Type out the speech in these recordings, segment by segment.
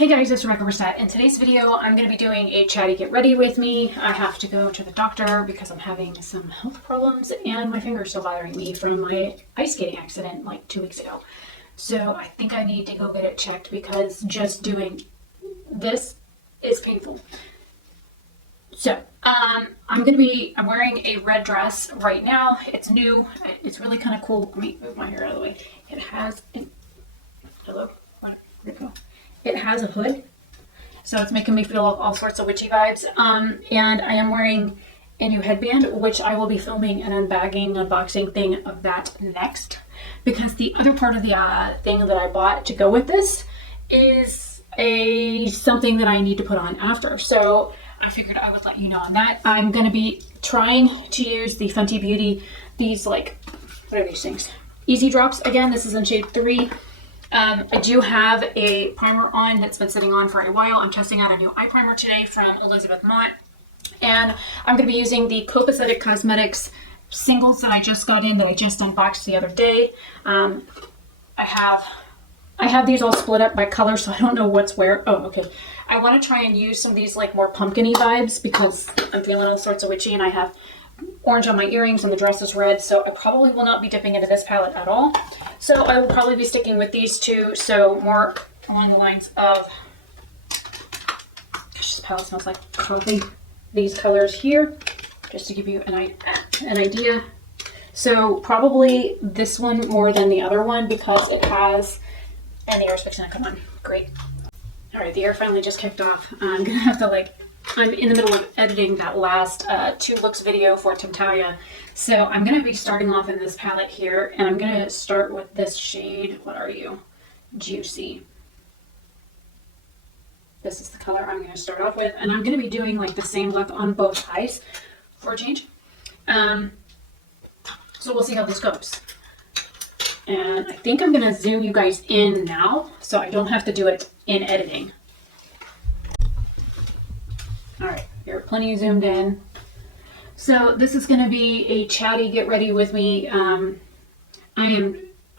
Hey guys, it's Rebecca Oberstadt. In today's video, I'm going to be doing a chatty get ready with me. I have to go to the doctor because I'm having some health problems and my finger's still bothering me from my ice skating accident like 2 weeks ago. So I think I need to go get it checked because just doing this is painful. So I'm wearing a red dress right now. It's new. It's really kind of cool. Let me move my hair out of the way. It has It has a hood, so it's making me feel all sorts of witchy vibes. And I am wearing a new headband, which I will be filming an unboxing thing of that next. Because the other part of the thing that I bought to go with this is something that I need to put on after. So I figured I would let you know on that. I'm going to be trying to use the Fenty Beauty, these what are these things? Easy Drops. Again, this is in shade 3. I do have a primer on that's been sitting on for a while. I'm testing out a new eye primer today from Elizabeth Mott. And I'm going to be using the Copacetic Cosmetics singles that I just got in, that I just unboxed the other day. I have these all split up by color, so I don't know what's where. Oh, okay. I want to try and use some of these more pumpkin-y vibes because I'm feeling all sorts of witchy, and I have orange on my earrings and the dress is red, so I probably will not be dipping into this palette at all. So I will probably be sticking with these two, so more along the lines of, gosh, this palette smells like coffee. These colors here, just to give you an idea. So probably this one more than the other one because it has, and the air's fixing to come on, great. All right, the air finally just kicked off. I'm gonna have to I'm in the middle of editing that last 2 looks video for Timtalia. So I'm going to be starting off in this palette here, and I'm going to start with this shade. What are you? Juicy. This is the color I'm going to start off with, and I'm going to be doing the same look on both eyes for a change. So we'll see how this goes. And I think I'm going to zoom you guys in now, so I don't have to do it in editing. All right, you're plenty zoomed in. So this is going to be a chatty get ready with me. I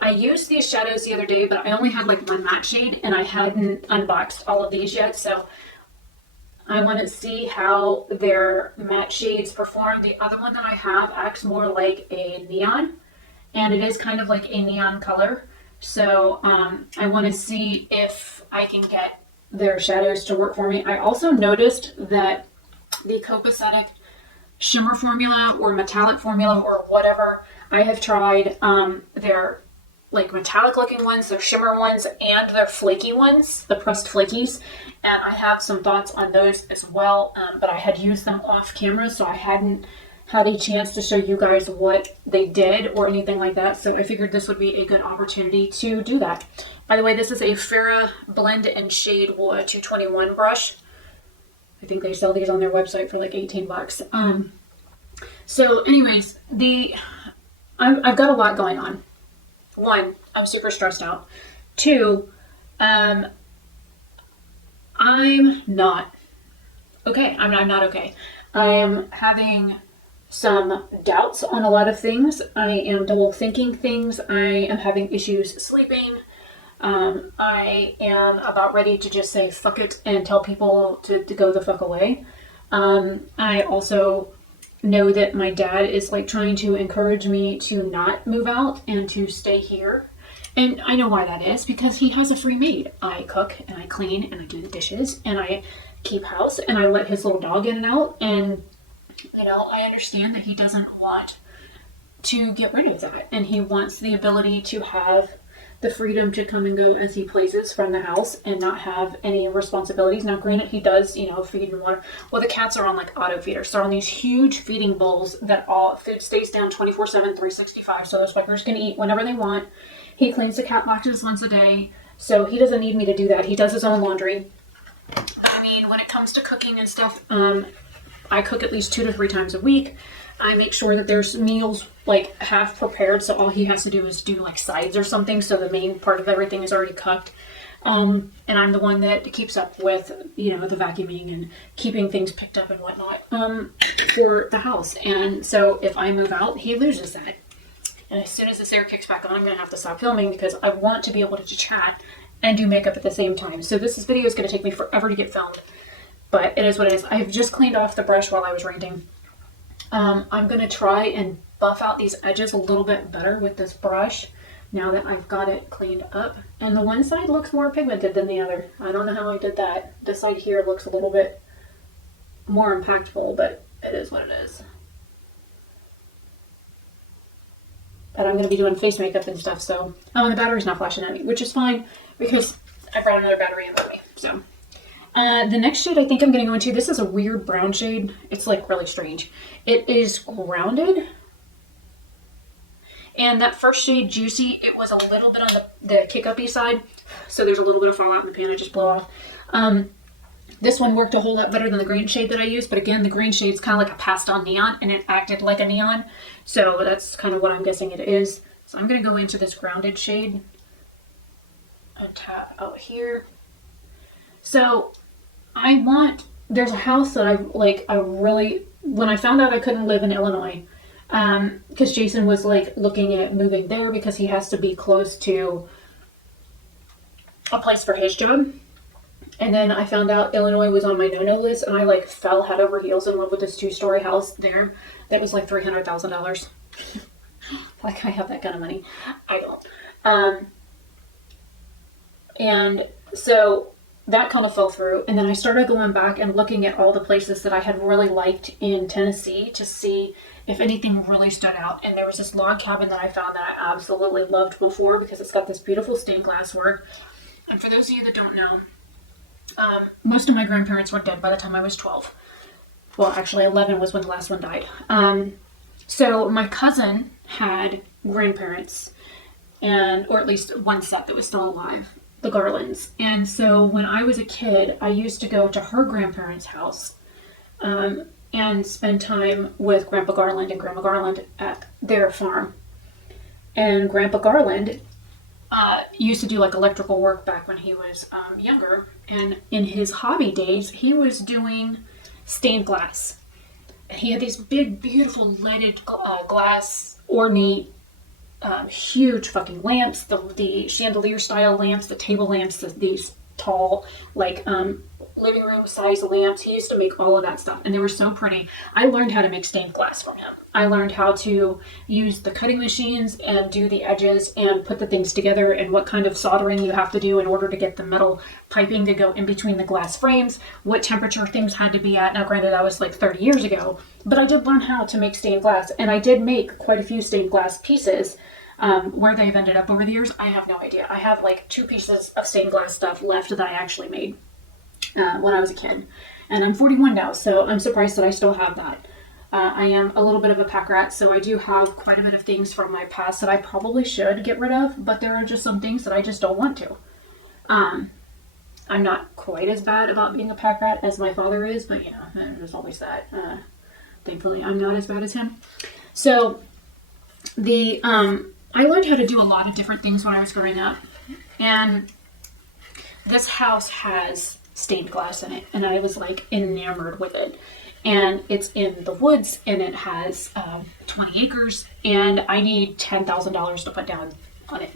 used these shadows the other day, but I only had one matte shade and I hadn't unboxed all of these yet. So I want to see how their matte shades perform. The other one that I have acts more like a neon, and it is kind of like a neon color. So I want to see if I can get their shadows to work for me. I also noticed that the Copacetic shimmer formula or metallic formula or whatever, I have tried their metallic looking ones, their shimmer ones, and their flaky ones, the pressed flakies, and I have some thoughts on those as well, but I had used them off camera, so I hadn't had a chance to show you guys what they did or anything like that, so I figured this would be a good opportunity to do that. By the way, this is a Farrah Blend and Shade 221 brush. I think they sell these on their website for like 18 bucks. So anyways, I've got a lot going on. 1, I'm super stressed out. 2, I'm not okay. I'm not okay. I am having some doubts on a lot of things. I am double thinking things. I am having issues sleeping. I am about ready to just say fuck it and tell people to go the fuck away. I also know that my dad is trying to encourage me to not move out and to stay here. And I know why that is, because he has a free maid. I cook and I clean and I do the dishes and I keep house and I let his little dog in and out. And, I understand that he doesn't want to get rid of that. And he wants the ability to have the freedom to come and go as he pleases from the house and not have any responsibilities. Now, granted, he does, feed and water. Well, the cats are on auto feeders. So they're on these huge feeding bowls that all food stays down 24/7, 365. So those fuckers can eat whenever they want. He cleans the cat boxes once a day. So he doesn't need me to do that. He does his own laundry. When it comes to cooking and stuff, I cook at least 2 to 3 times a week. I make sure that there's meals half prepared, so all he has to do is do sides or something, so the main part of everything is already cooked. And I'm the one that keeps up with, the vacuuming and keeping things picked up and whatnot for the house. And so if I move out, he loses that. And as soon as this air kicks back on, I'm going to have to stop filming because I want to be able to chat and do makeup at the same time. So this video is going to take me forever to get filmed, but it is what it is. I've just cleaned off the brush while I was ranting. I'm going to try and buff out these edges a little bit better with this brush now that I've got it cleaned up. And the one side looks more pigmented than the other. I don't know how I did that. This side here looks a little bit more impactful, but it is what it is. But I'm going to be doing face makeup and stuff, so... Oh, and the battery's not flashing at me, which is fine, because I brought another battery in with me, so... the next shade I think I'm going to go into, this is a weird brown shade. It's like really strange. It is Grounded. And that first shade, Juicy, it was a little bit on the kick-uppy side. So there's a little bit of fallout in the pan I just blow off. This one worked a whole lot better than the green shade that I used. But again, the green shade is kind of like a passed on neon, and it acted like a neon. So that's kind of what I'm guessing it is. So I'm going to go into this Grounded shade and tap out here. So there's a house that when I found out I couldn't live in Illinois, because Jason was like looking at moving there because he has to be close to a place for his job. And then I found out Illinois was on my no-no list, and I like fell head over heels in love with this 2-story house there that was like $300,000. Like, I have that kind of money. I don't. And so that kind of fell through, and then I started going back and looking at all the places that I had really liked in Tennessee to see if anything really stood out. And there was this log cabin that I found that I absolutely loved before because it's got this beautiful stained glass work. And for those of you that don't know, most of my grandparents were dead by the time I was 12. Well, actually 11 was when the last one died. So my cousin had grandparents, or at least one set that was still alive, the Garlands. And so when I was a kid, I used to go to her grandparents' house and spend time with Grandpa Garland and Grandma Garland at their farm. And Grandpa Garland used to do like electrical work back when he was younger. And in his hobby days, he was doing stained glass. And he had these big, beautiful leaded glass, ornate, huge fucking lamps, the chandelier style lamps, the table lamps, these tall, like, living room size lamps. He used to make all of that stuff, and they were so pretty. I learned how to make stained glass from him. I learned how to use the cutting machines and do the edges and put the things together, and what kind of soldering you have to do in order to get the metal piping to go in between the glass frames, what temperature things had to be at. Now granted, that was like 30 years ago, but I did learn how to make stained glass, and I did make quite a few stained glass pieces. Where they've ended up over the years, I have no idea. I have like 2 pieces of stained glass stuff left that I actually made when I was a kid. And I'm 41 now, so I'm surprised that I still have that. I am a little bit of a pack rat, so I do have quite a bit of things from my past that I probably should get rid of, but there are just some things that I just don't want to. I'm not quite as bad about being a pack rat as my father is, but you know, there's always that. Thankfully, I'm not as bad as him. So, I learned how to do a lot of different things when I was growing up, and this house has stained glass in it, and I was like enamored with it. And it's in the woods, and it has 20 acres, and I need $10,000 to put down on it.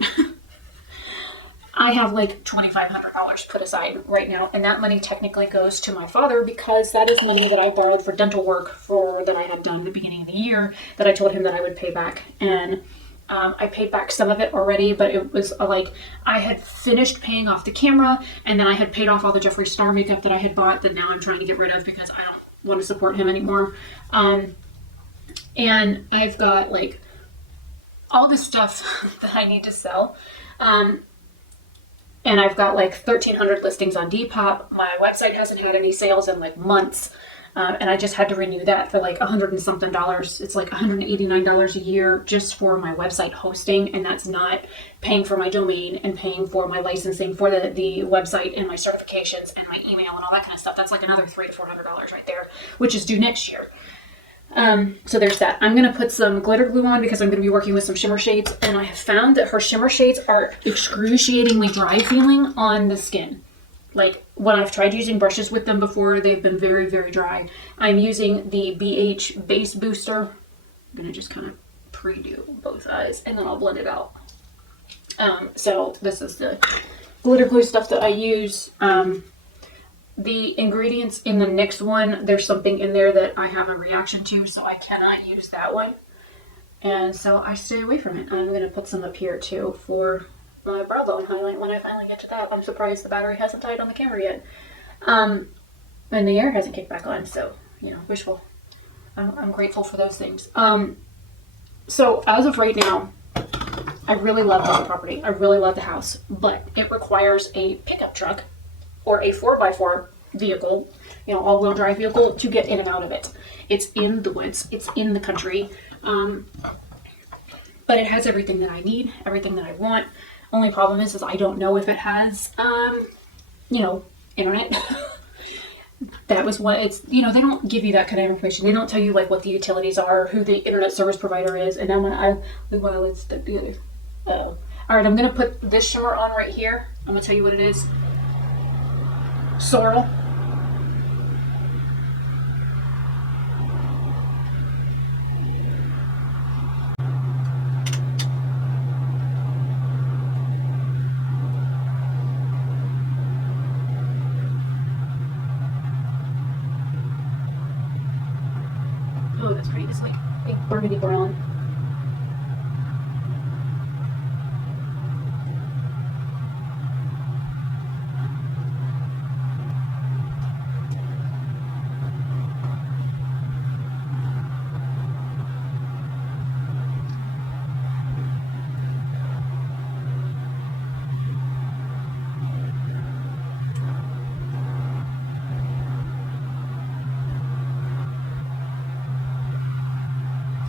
I have like $2,500 put aside right now, and that money technically goes to my father because that is money that I borrowed for dental work that I had done at the beginning of the year that I told him that I would pay back. And I paid back some of it already, but it was like I had finished paying off the camera, and then I had paid off all the Jeffree Star makeup that I had bought that now I'm trying to get rid of because I don't want to support him anymore. And I've got like all this stuff that I need to sell. And I've got like 1,300 listings on Depop. My website hasn't had any sales in like months. And I just had to renew that for like $100 and something. It's like $189 a year just for my website hosting. And that's not paying for my domain and paying for my licensing for the website and my certifications and my email and all that kind of stuff. That's like another $300 to $400 right there, which is due next year. So there's that. I'm going to put some glitter glue on because I'm going to be working with some shimmer shades. And I have found that her shimmer shades are excruciatingly dry feeling on the skin. Like when I've tried using brushes with them before, they've been very, very dry. I'm using the BH Base Booster. I'm going to just kind of pre-do both eyes and then I'll blend it out. So this is the glitter glue stuff that I use. The ingredients in the next one, there's something in there that I have a reaction to, so I cannot use that one. And so I stay away from it. I'm going to put some up here too for my brow bone highlight when I finally get to that. I'm surprised the battery hasn't died on the camera yet. And the air hasn't kicked back on, so, you know, wishful. I'm grateful for those things. So as of right now, I really love the property. I really love the house, but it requires a pickup truck or a 4x4 vehicle, you know, all-wheel drive vehicle to get in and out of it. It's in the woods. It's in the country. But it has everything that I need, everything that I want. Only problem is I don't know if it has, you know, internet. That was what it's, you know, they don't give you that kind of information. They don't tell you like what the utilities are, who the internet service provider is. And well, let's stick together. All right, I'm going to put this shimmer on right here. I'm going to tell you what it is. Sorrel. Oh, that's pretty. It's like big burgundy brown.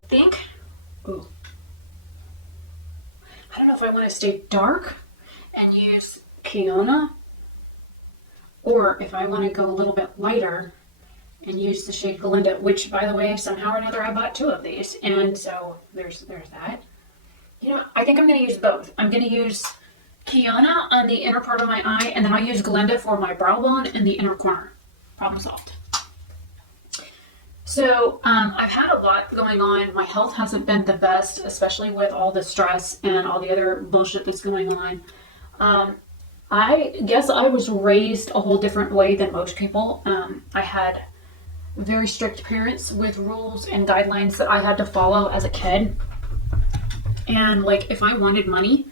Think, ooh, I don't know if I want to stay dark and use Canon, or if I want to go a little bit lighter and use the shade Glinda, which, by the way, somehow or another I bought 2 of these, and so there's that. You know, I think I'm going to use both. I'm going to use Kiana on the inner part of my eye, and then I'll use Glinda for my brow bone in the inner corner. Problem solved. So I've had a lot going on. My health hasn't been the best, especially with all the stress and all the other bullshit that's going on. I guess I was raised a whole different way than most people. I had very strict parents with rules and guidelines that I had to follow as a kid. And like, if I wanted money,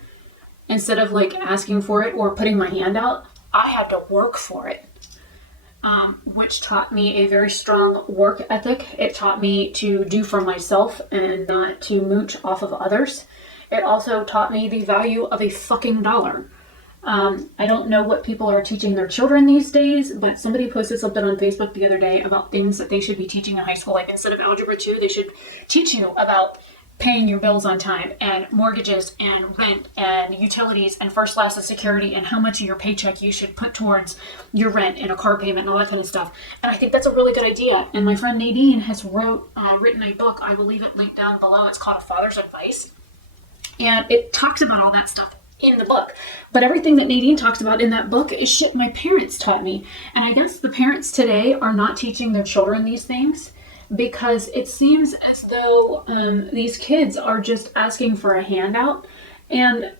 instead of like asking for it or putting my hand out, I had to work for it. Which taught me a very strong work ethic. It taught me to do for myself and not to mooch off of others. It also taught me the value of a fucking dollar. I don't know what people are teaching their children these days, but somebody posted something on Facebook the other day about things that they should be teaching in high school. Like instead of Algebra 2, they should teach you about paying your bills on time and mortgages and rent and utilities and first class of security and how much of your paycheck you should put towards your rent and a car payment and all that kind of stuff. And I think that's a really good idea. And my friend Nadine has written a book. I will leave it linked down below. It's called A Father's Advice. And it talks about all that stuff in the book. But everything that Nadine talks about in that book is shit my parents taught me. And I guess the parents today are not teaching their children these things, because it seems as though these kids are just asking for a handout and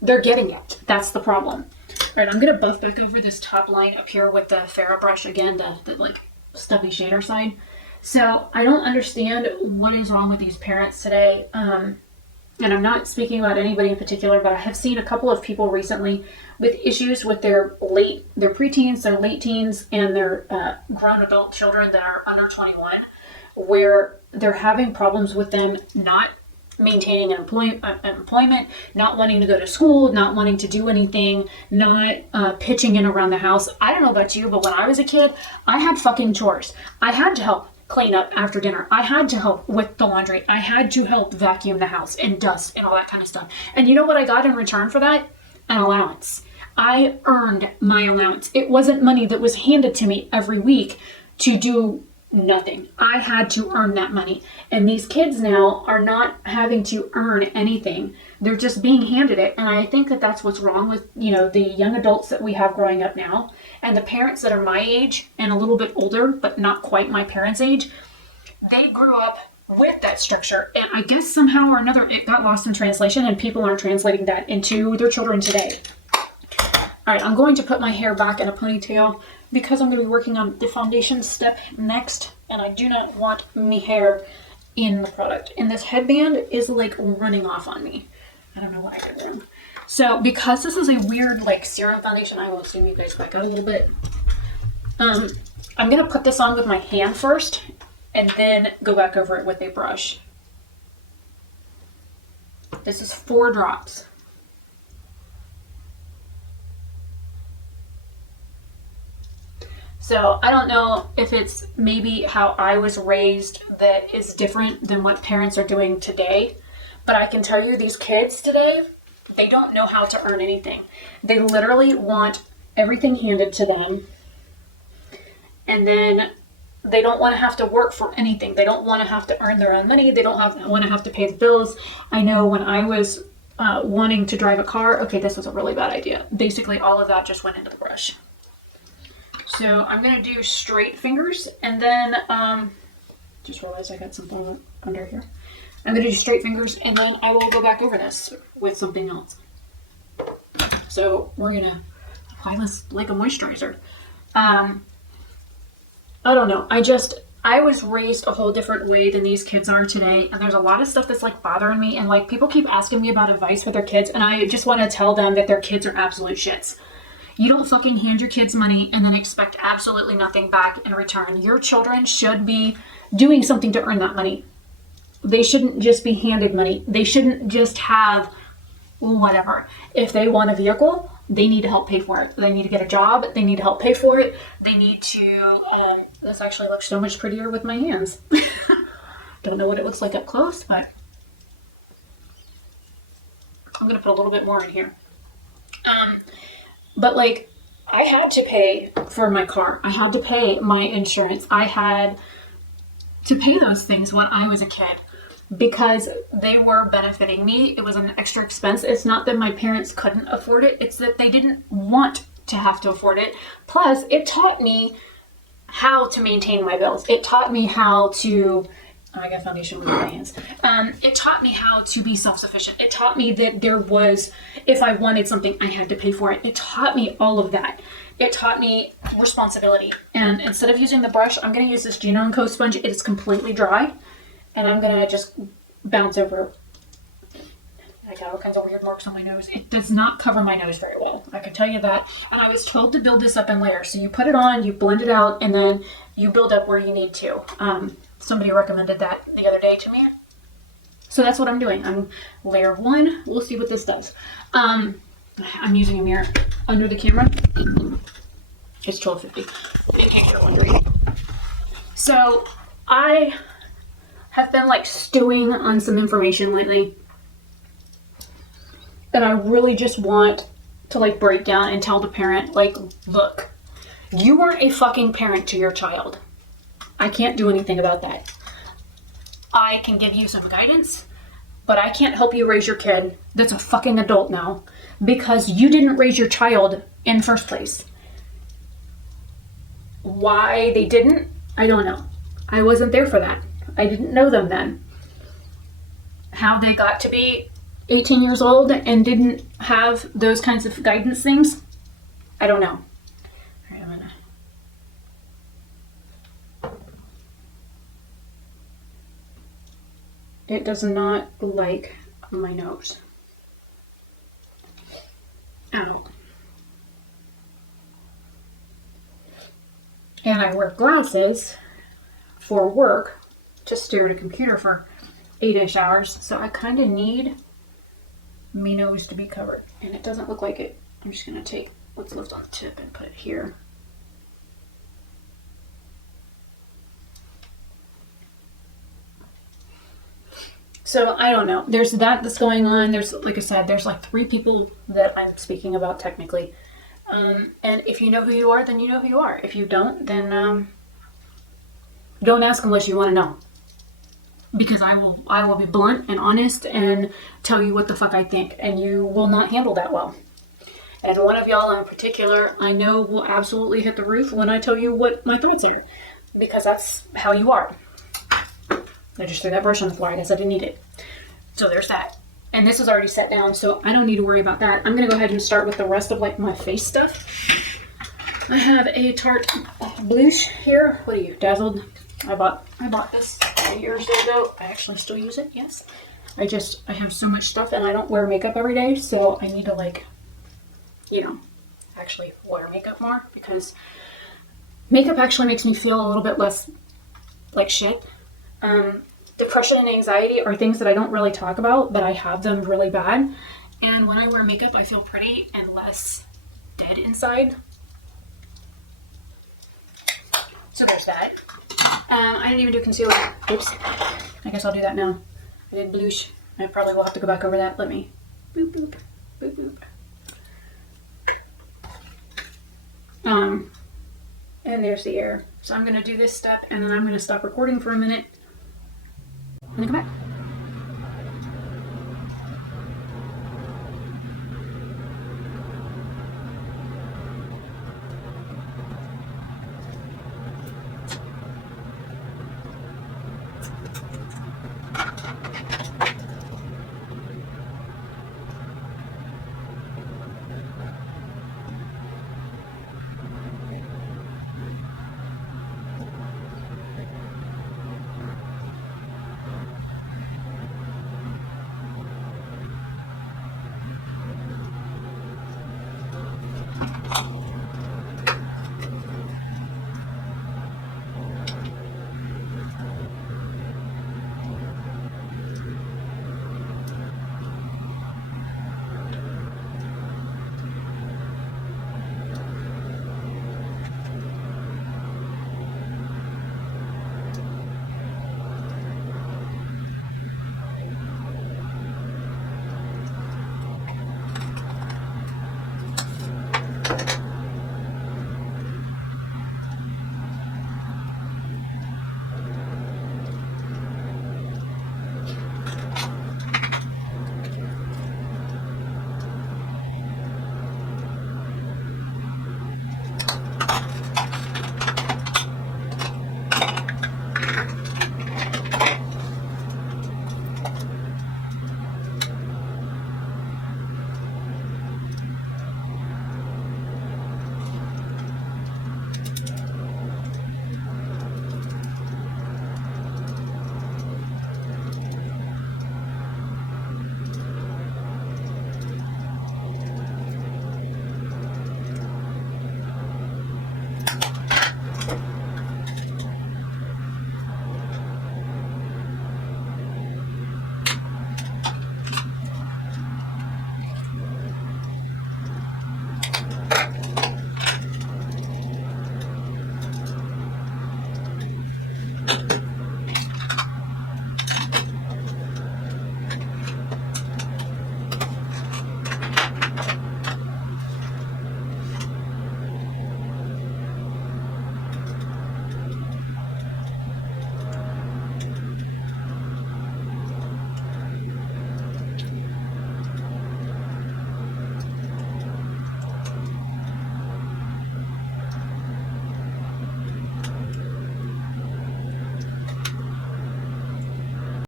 they're getting it. That's the problem. All right, I'm going to buff back over this top line up here with the Farrah brush again, the like stuffy shader side. So I don't understand what is wrong with these parents today. And I'm not speaking about anybody in particular, but I have seen a couple of people recently with issues with their preteens, their late teens, and their grown adult children that are under 21, where they're having problems with them not maintaining employment, not wanting to go to school, not wanting to do anything, not pitching in around the house. I don't know about you, but when I was a kid, I had fucking chores. I had to help clean up after dinner. I had to help with the laundry. I had to help vacuum the house and dust and all that kind of stuff. And you know what I got in return for that? An allowance. I earned my allowance. It wasn't money that was handed to me every week to do nothing. I had to earn that money. And these kids now are not having to earn anything. They're just being handed it. And I think that that's what's wrong with, you know, the young adults that we have growing up now, and the parents that are my age and a little bit older, but not quite my parents' age. They grew up with that structure. And I guess somehow or another it got lost in translation, and people aren't translating that into their children today. All right, I'm going to put my hair back in a ponytail because I'm going to be working on the foundation step next, and I do not want my hair in the product. And this headband is like running off on me. I don't know why I did wrong. So because this is a weird like serum foundation, I will zoom you guys back out a little bit. I'm going to put this on with my hand first and then go back over it with a brush. This is 4 drops. So I don't know if it's maybe how I was raised that is different than what parents are doing today, but I can tell you these kids today, they don't know how to earn anything. They literally want everything handed to them, and then they don't want to have to work for anything. They don't want to have to earn their own money. They don't want to have to pay the bills. I know when I was wanting to drive a car, okay, this is a really bad idea. Basically, all of that just went into the brush. So I'm going to do straight fingers, and then, just realized I got something under here. I'm going to do straight fingers, and then I will go back over this with something else. So we're going to apply this like a moisturizer. I don't know. I was raised a whole different way than these kids are today, and there's a lot of stuff that's like bothering me, and like people keep asking me about advice with their kids, and I just want to tell them that their kids are absolute shits. You don't fucking hand your kids money and then expect absolutely nothing back in return. Your children should be doing something to earn that money. They shouldn't just be handed money. They shouldn't just have whatever. If they want a vehicle, they need to help pay for it. They need to get a job. They need to help pay for it. They need to, this actually looks so much prettier with my hands. Don't know what it looks like up close, but I'm going to put a little bit more in here. But like, I had to pay for my car. I had to pay my insurance. I had to pay those things when I was a kid because they were benefiting me. It was an extra expense. It's not that my parents couldn't afford it. It's that they didn't want to have to afford it. Plus, it taught me how to maintain my bills. It taught me how to... I got foundation with my hands. It taught me how to be self-sufficient. It taught me that there was, if I wanted something, I had to pay for it. It taught me all of that. It taught me responsibility. And instead of using the brush, I'm going to use this Gino & Co sponge. It is completely dry. And I'm going to just bounce over. I got all kinds of weird marks on my nose. It does not cover my nose very well. I can tell you that. And I was told to build this up in layers. So you put it on, you blend it out, and then you build up where you need to. Somebody recommended that the other day to me. So that's what I'm doing. I'm layer 1. We'll see what this does. I'm using a mirror under the camera. It's $12.50 in case you're wondering. So I have been like stewing on some information lately. And I really just want to like break down and tell the parent, like, look, you weren't a fucking parent to your child. I can't do anything about that. I can give you some guidance, but I can't help you raise your kid that's a fucking adult now because you didn't raise your child in the first place. Why they didn't, I don't know. I wasn't there for that. I didn't know them then. How they got to be 18 years old and didn't have those kinds of guidance things, I don't know. It does not like my nose. Ow. And I wear glasses for work to stare at a computer for 8-ish hours, so I kind of need my nose to be covered. And it doesn't look like it. I'm just going to take what's left on the tip and put it here. So I don't know. There's that's going on. There's, like I said, there's like 3 people that I'm speaking about technically. And if you know who you are, then you know who you are. If you don't, then don't ask unless you want to know. Because I will be blunt and honest and tell you what the fuck I think, and you will not handle that well. And one of y'all in particular, I know will absolutely hit the roof when I tell you what my thoughts are, because that's how you are. I just threw that brush on the floor. I guess I didn't need it. So there's that. And this is already set down, so I don't need to worry about that. I'm gonna go ahead and start with the rest of like my face stuff. I have a Tarte blush here. What are you, dazzled? I bought this years ago. I actually still use it, yes. I have so much stuff and I don't wear makeup every day, so I need to like, you know, actually wear makeup more, because makeup actually makes me feel a little bit less like shit. Depression and anxiety are things that I don't really talk about, but I have them really bad. And when I wear makeup, I feel pretty and less dead inside. So there's that. I didn't even do concealer. Oops. I guess I'll do that now. I did blush. I probably will have to go back over that. Let me. Boop, boop, boop, boop. And there's the air. So I'm going to do this step, and then I'm going to stop recording for a minute. And then come back.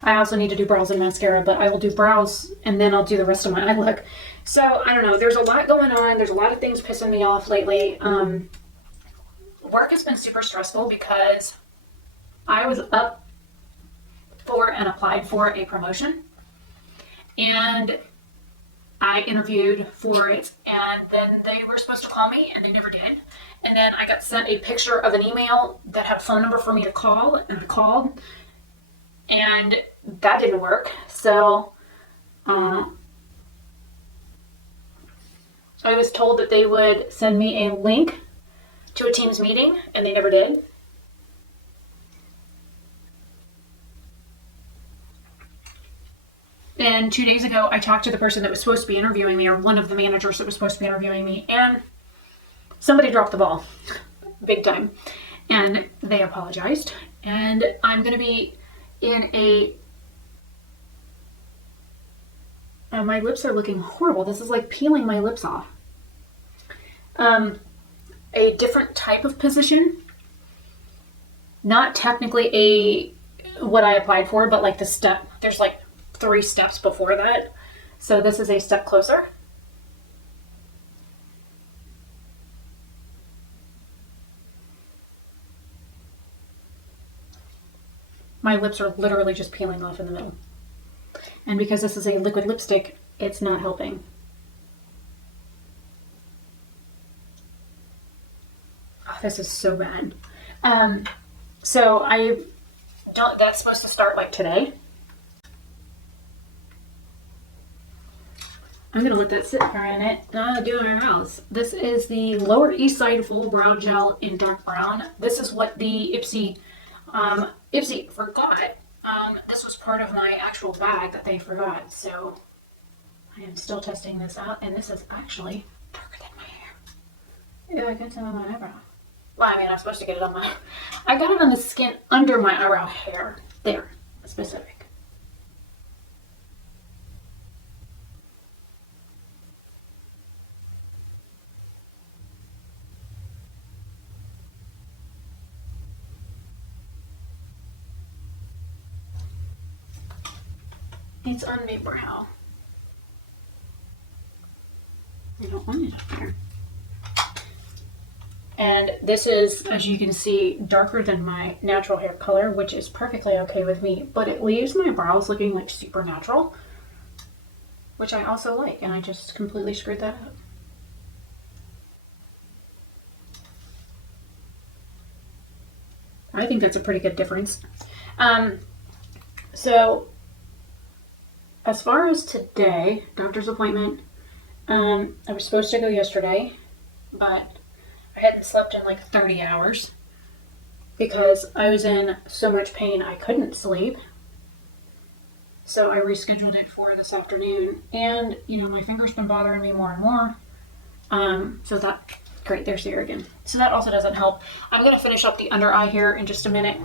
I also need to do brows and mascara, but I will do brows and then I'll do the rest of my eye look. So I don't know, there's a lot going on. There's a lot of things pissing me off lately. Work has been super stressful because I was up for and applied for a promotion, and I interviewed for it, and then they were supposed to call me and they never did. And then I got sent a picture of an email that had a phone number for me to call, and I called, and that didn't work. So I was told that they would send me a link to a Teams meeting, and they never did. And 2 days ago, I talked to the person that was supposed to be interviewing me, or one of the managers that was supposed to be interviewing me, and somebody dropped the ball big time. And they apologized. And I'm going to be in a... Oh, my lips are looking horrible. This is like peeling my lips off. A different type of position. Not technically what I applied for, but like the step. There's like 3 steps before that. So this is a step closer. My lips are literally just peeling off in the middle. And because this is a liquid lipstick, it's not helping. Oh, this is so bad. So that's supposed to start like today. I'm gonna let that sit for a minute. Do my brows. This is the Lower East Side Full Brow Gel in dark brown. This is what the Ipsy forgot. This was part of my actual bag that they forgot. So I am still testing this out, and this is actually darker than my hair. Yeah, I got some on my eyebrow. Well, I mean, I'm supposed to get it on my. I got it on the skin under my eyebrow hair. There, specific. It's on my brow. I don't want it up there. And this is, as you can see, darker than my natural hair color, which is perfectly okay with me, but it leaves my brows looking like super natural, which I also like, and I just completely screwed that up. I think that's a pretty good difference. So as far as today, doctor's appointment, I was supposed to go yesterday, but I hadn't slept in like 30 hours because I was in so much pain I couldn't sleep. So I rescheduled it for this afternoon, and my finger's been bothering me more and more. So that, great, there's the ear again. So that also doesn't help. I'm gonna finish up the under eye here in just a minute.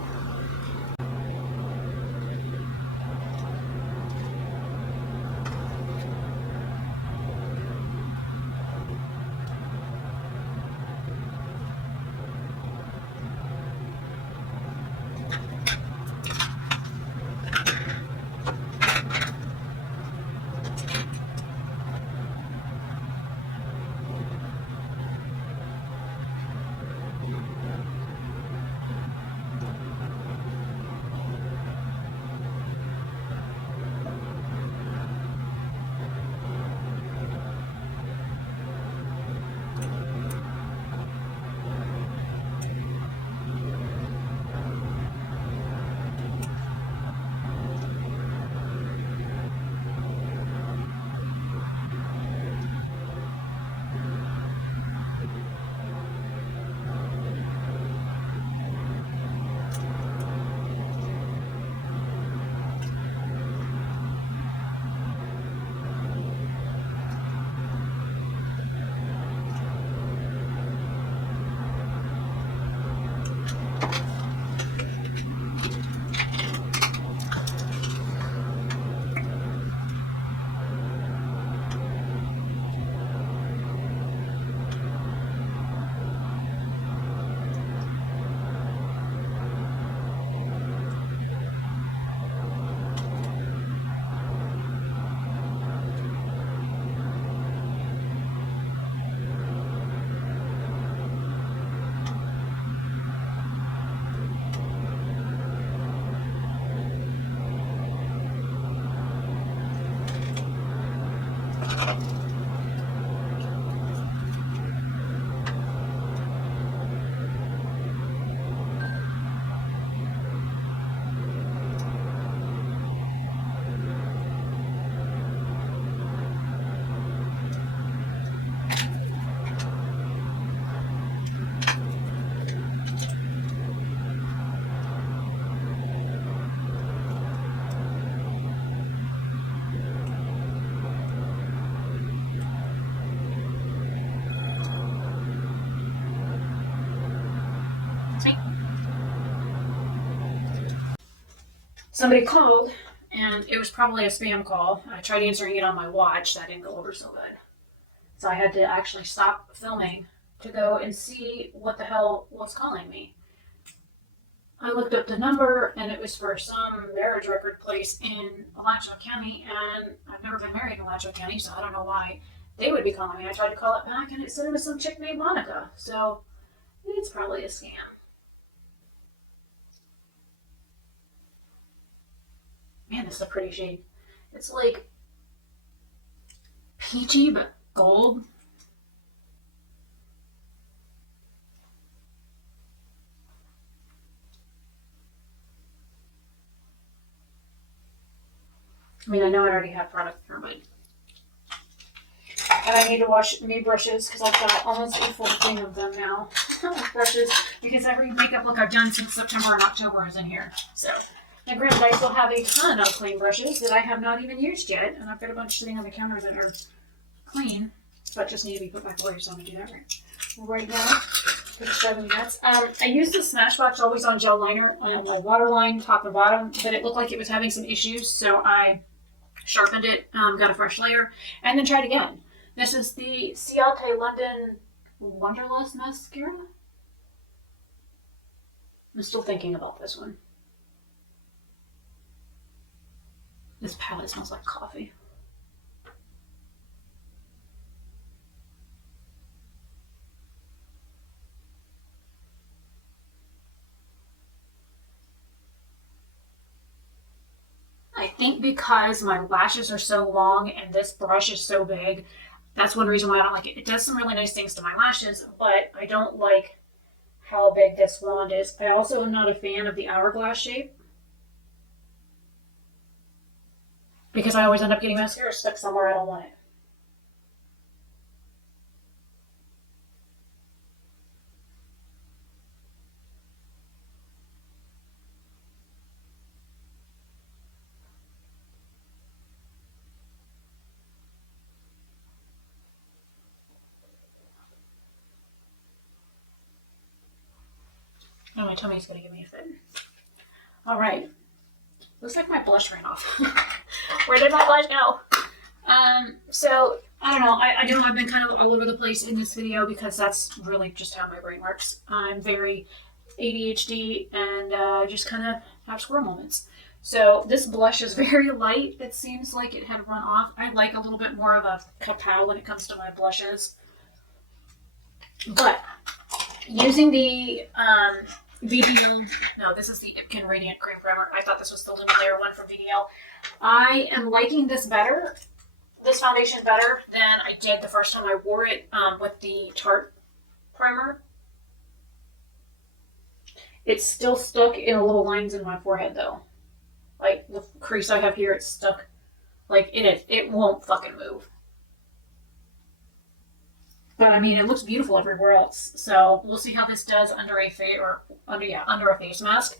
Somebody called, and it was probably a spam call. I tried answering it on my watch. That didn't go over so good. So I had to actually stop filming to go and see what the hell was calling me. I looked up the number, and it was for some marriage record place in Alachua County, and I've never been married in Alachua County, so I don't know why they would be calling me. I tried to call it back, and it said it was some chick named Monica, so it's probably a scam. Man, this is a pretty shade. It's like peachy, but gold. I mean, I know I already have product here, but... And I need to wash new brushes because I've got almost a full thing of them now. Brushes, because every makeup look I've done since September and October is in here. So, now granted, I still have a ton of clean brushes that I have not even used yet, and I've got a bunch sitting on the counter that are clean, but just need to be put back away, so I'm going to do that right now. For the 7 minutes. I used the Smashbox Always On Gel Liner on the waterline, top and bottom, but it looked like it was having some issues, so I sharpened it, got a fresh layer, and then tried again. This is the Ciate London Wonderless Mascara. I'm still thinking about this one. This palette smells like coffee. I think because my lashes are so long and this brush is so big, that's one reason why I don't like it. It does some really nice things to my lashes, but I don't like how big this wand is. I also am not a fan of the hourglass shape because I always end up getting mascara stuck somewhere I don't want it. Oh, my tummy's gonna give me a fit. All right. Looks like my blush ran off. Where did my blush go? So, I don't know. I know I've been kind of all over the place in this video because that's really just how my brain works. I'm very ADHD and just kind of have squirrel moments. So, this blush is very light. It seems like it had run off. I like a little bit more of a kapow when it comes to my blushes. But, using the VDL, no, this is the Ipkin Radiant Cream Primer. I thought this was the Lumilayer one from VDL. I am liking this better, this foundation better than I did the first time I wore it with the Tarte primer. It's still stuck in a little lines in my forehead though. Like the crease I have here, it's stuck like in it. It won't fucking move. But I mean, it looks beautiful everywhere else. So we'll see how this does under a face mask,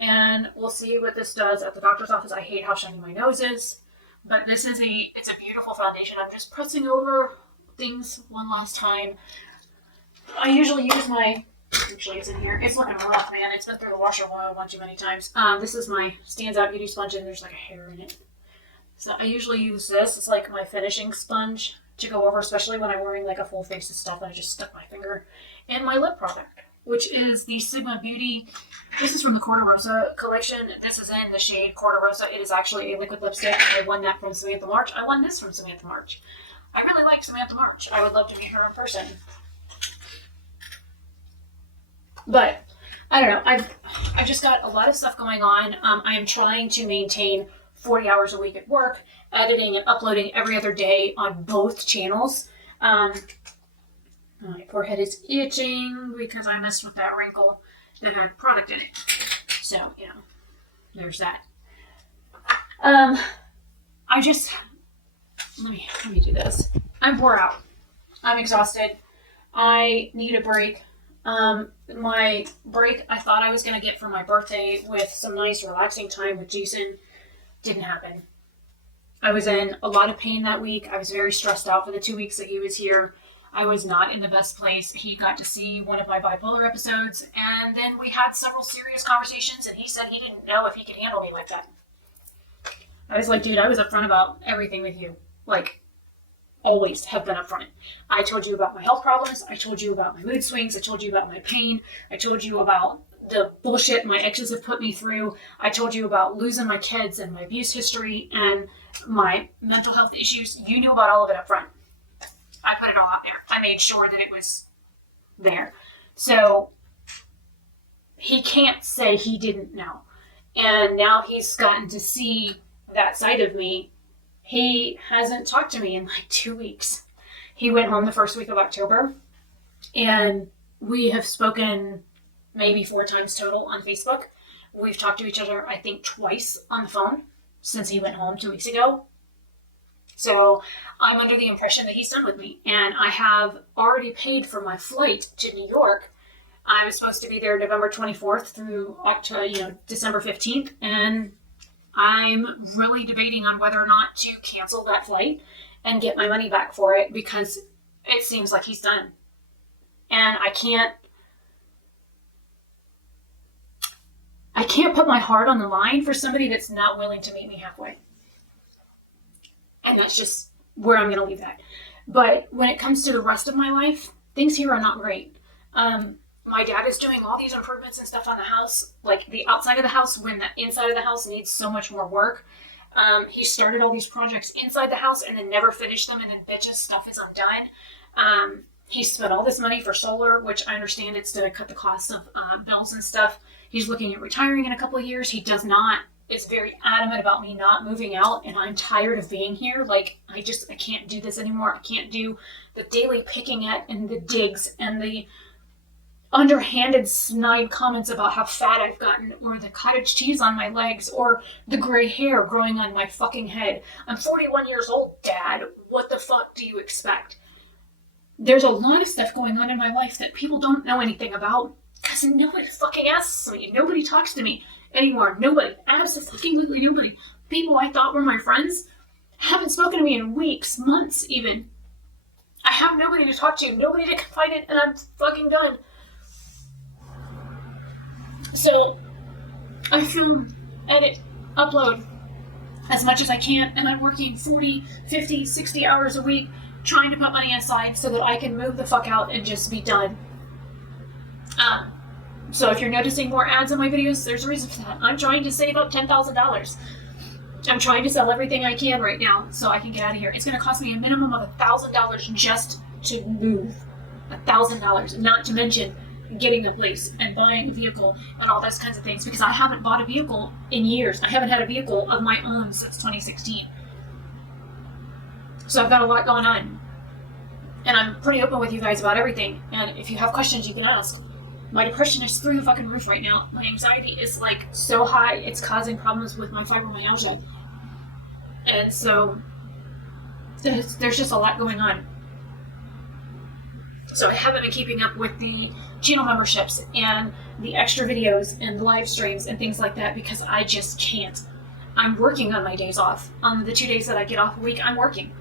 and we'll see what this does at the doctor's office. I hate how shiny my nose is, but it's a beautiful foundation. I'm just pressing over things one last time. I usually use my. Actually, it's in here. It's looking rough, man. It's been through the washer one too many times. This is my Stands Out Beauty Sponge, and there's like a hair in it. So I usually use this. It's like my finishing sponge to go over, especially when I'm wearing like a full face of stuff and I just stuck my finger in my lip product, which is the Sigma Beauty. This is from the Corta Rosa collection. This is in the shade Corta Rosa. It is actually a liquid lipstick. I won that from Samantha March. I won this from Samantha March. I really like Samantha March. I would love to meet her in person. But I don't know. I've just got a lot of stuff going on. I am trying to maintain 40 hours a week at work, editing and uploading every other day on both channels. My forehead is itching because I messed with that wrinkle that had product in it. So, yeah, there's that. Let me do this. I'm wore out. I'm exhausted. I need a break. My break I thought I was going to get for my birthday with some nice relaxing time with Jason didn't happen. I was in a lot of pain that week. I was very stressed out for the 2 weeks that he was here. I was not in the best place. He got to see one of my bipolar episodes, and then we had several serious conversations, and he said he didn't know if he could handle me like that. I was like, dude, I was upfront about everything with you. Like, always have been upfront. I told you about my health problems. I told you about my mood swings. I told you about my pain. I told you about the bullshit my exes have put me through. I told you about losing my kids and my abuse history and my mental health issues. You knew about all of it up front. I put it all out there. I made sure that it was there. So he can't say he didn't know. And now he's gotten to see that side of me. He hasn't talked to me in like 2 weeks. He went home the first week of October, and we have spoken maybe 4 times total on Facebook. We've talked to each other, I think, twice on the phone since he went home 2 weeks ago. So I'm under the impression that he's done with me, and I have already paid for my flight to New York. I was supposed to be there November 24th through October, December 15th, and I'm really debating on whether or not to cancel that flight and get my money back for it, because it seems like he's done. And I can't put my heart on the line for somebody that's not willing to meet me halfway. And that's just where I'm going to leave that. But when it comes to the rest of my life, things here are not great. My dad is doing all these improvements and stuff on the house, like the outside of the house, when the inside of the house needs so much more work. He started all these projects inside the house and then never finished them, and then bitches stuff is undone. He spent all this money for solar, which I understand it's to cut the cost of bills and stuff. He's looking at retiring in a couple of years. He does not. Is very adamant about me not moving out, and I'm tired of being here. Like, I can't do this anymore. I can't do the daily picking at and the digs and the underhanded snide comments about how fat I've gotten, or the cottage cheese on my legs, or the gray hair growing on my fucking head. I'm 41 years old, Dad. What the fuck do you expect? There's a lot of stuff going on in my life that people don't know anything about, because nobody fucking asks me. Nobody talks to me anymore. Nobody. Absolutely nobody. People I thought were my friends haven't spoken to me in weeks, months even. I have nobody to talk to, nobody to confide in, and I'm fucking done. So I film, edit, upload as much as I can, and I'm working 40, 50, 60 hours a week trying to put money aside so that I can move the fuck out and just be done. So if you're noticing more ads on my videos, there's a reason for that. I'm trying to save up $10,000. I'm trying to sell everything I can right now so I can get out of here. It's going to cost me a minimum of $1,000 just to move. $1,000, not to mention getting the place and buying a vehicle and all those kinds of things, because I haven't bought a vehicle in years. I haven't had a vehicle of my own since 2016. So I've got a lot going on. And I'm pretty open with you guys about everything. And if you have questions, you can ask. My depression is through the fucking roof right now. My anxiety is like so high, it's causing problems with my fibromyalgia. And so there's just a lot going on. So I haven't been keeping up with the channel memberships and the extra videos and live streams and things like that, because I just can't. I'm working on my days off. On the 2 days that I get off a week, I'm working.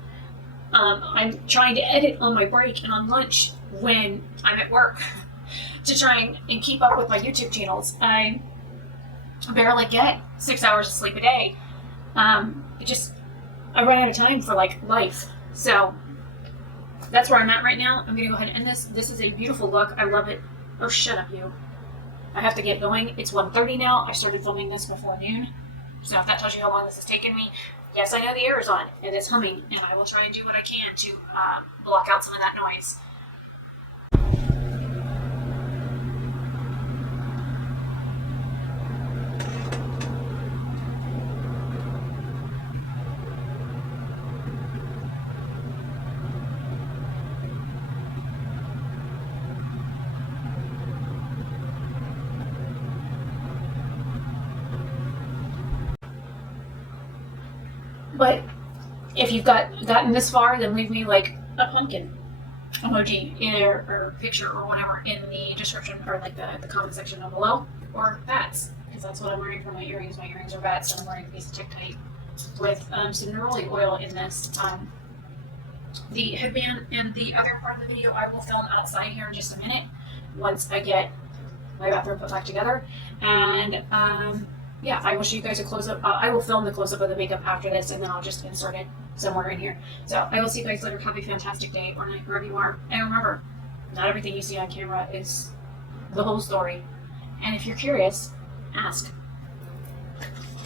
I'm trying to edit on my break and on lunch when I'm at work to try and keep up with my YouTube channels. I barely get 6 hours of sleep a day. I run out of time for like life. So that's where I'm at right now. I'm going to go ahead and end this. This is a beautiful look. I love it. Oh, shut up, you. I have to get going. It's 1:30 now. I started filming this before noon. So if that tells you how long this has taken me, yes, I know the air is on and it's humming, and I will try and do what I can to block out some of that noise. But if you've gotten this far, then leave me like a pumpkin emoji or picture or whatever in the description, or like the comment section down below, or bats, because that's what I'm wearing for my earrings. My earrings are bats, and I'm wearing a piece of Tic Tac with some neroli oil in this. The headband and the other part of the video I will film outside here in just a minute once I get my bathroom put back together. And yeah, I will show you guys a close-up. I will film the close-up of the makeup after this, and then I'll just insert it somewhere in here. So I will see you guys later. Have a fantastic day or night, wherever you are. And remember, not everything you see on camera is the whole story. And if you're curious, ask.